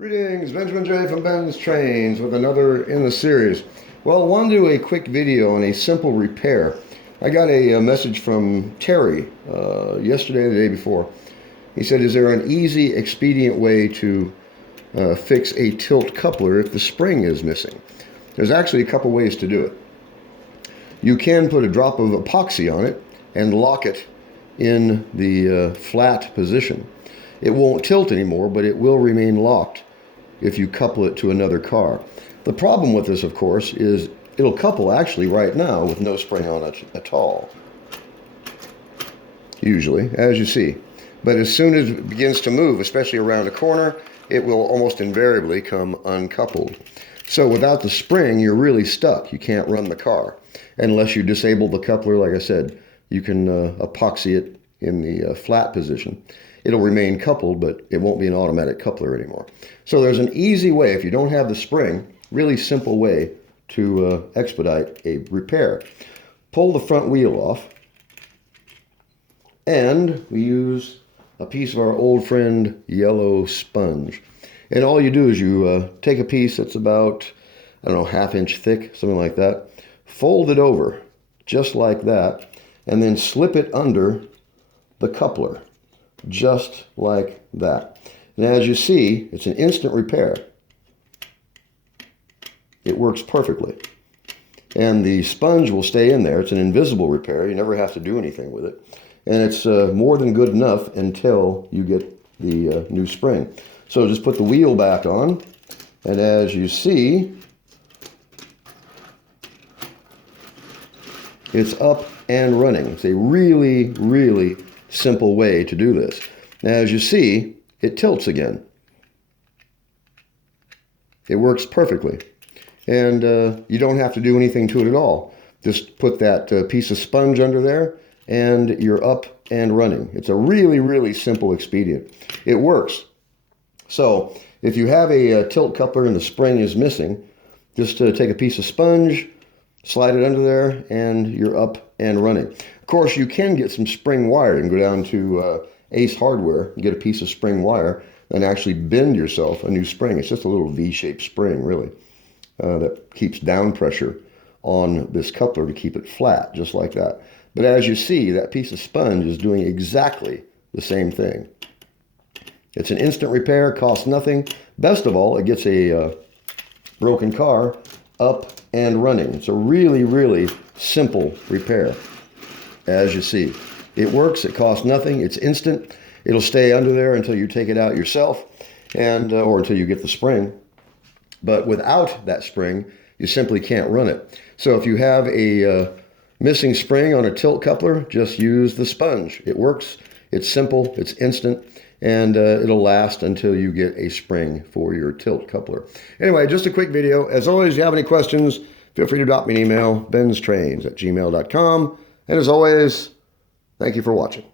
Greetings, Benjamin J. from BENZTRAINZ with another in the series. Well, I want to do a quick video on a simple repair. I got a message from Terry yesterday or the day before. He said, is there an easy, expedient way to fix a tilt coupler if the spring is missing? There's actually a couple ways to do it. You can put a drop of epoxy on it and lock it in the flat position. It won't tilt anymore, but it will remain locked if you couple it to another car. The problem with this, of course, is it'll couple actually right now with no spring on it at all. Usually, as you see. But as soon as it begins to move, especially around a corner, it will almost invariably come uncoupled. So without the spring, you're really stuck. You can't run the car. Unless you disable the coupler, like I said, you can epoxy it in the flat position. It'll remain coupled, but it won't be an automatic coupler anymore. So there's an easy way, if you don't have the spring, really simple way to expedite a repair. Pull the front wheel off, and we use a piece of our old friend yellow sponge. And all you do is you take a piece that's about, I don't know, ½ inch thick, something like that, fold it over just like that, and then slip it under the coupler. Just like that. And as you see, it's an instant repair. It works perfectly. And the sponge will stay in there. It's an invisible repair. You never have to do anything with it. And it's more than good enough until you get the new spring. So just put the wheel back on. And as you see, it's up and running. It's a really, really simple way to do this. Now, as you see, it tilts again. It works perfectly. And you don't have to do anything to it at all. Just put that piece of sponge under there and you're up and running. It's a really, really simple expedient. It works. So if you have a tilt coupler and the spring is missing, just take a piece of sponge, slide it under there, and you're up and running. Of course, you can get some spring wire. You can go down to Ace Hardware and get a piece of spring wire and actually bend yourself a new spring. It's just a little V-shaped spring, really, that keeps down pressure on this coupler to keep it flat, just like that. But as you see, that piece of sponge is doing exactly the same thing. It's an instant repair, costs nothing. Best of all, it gets a broken car up and running. It's a really, really simple repair. As you see, it works. It costs nothing. It's instant. It'll stay under there until you take it out yourself, and or until you get the spring. But without that spring, you simply can't run it. So if you have a missing spring on a tilt coupler, just use the sponge. It works. It's simple. It's instant. And it'll last until you get a spring for your tilt coupler. Anyway, just a quick video. As always, if you have any questions, feel free to drop me an email, benztrains@gmail.com. And as always, thank you for watching.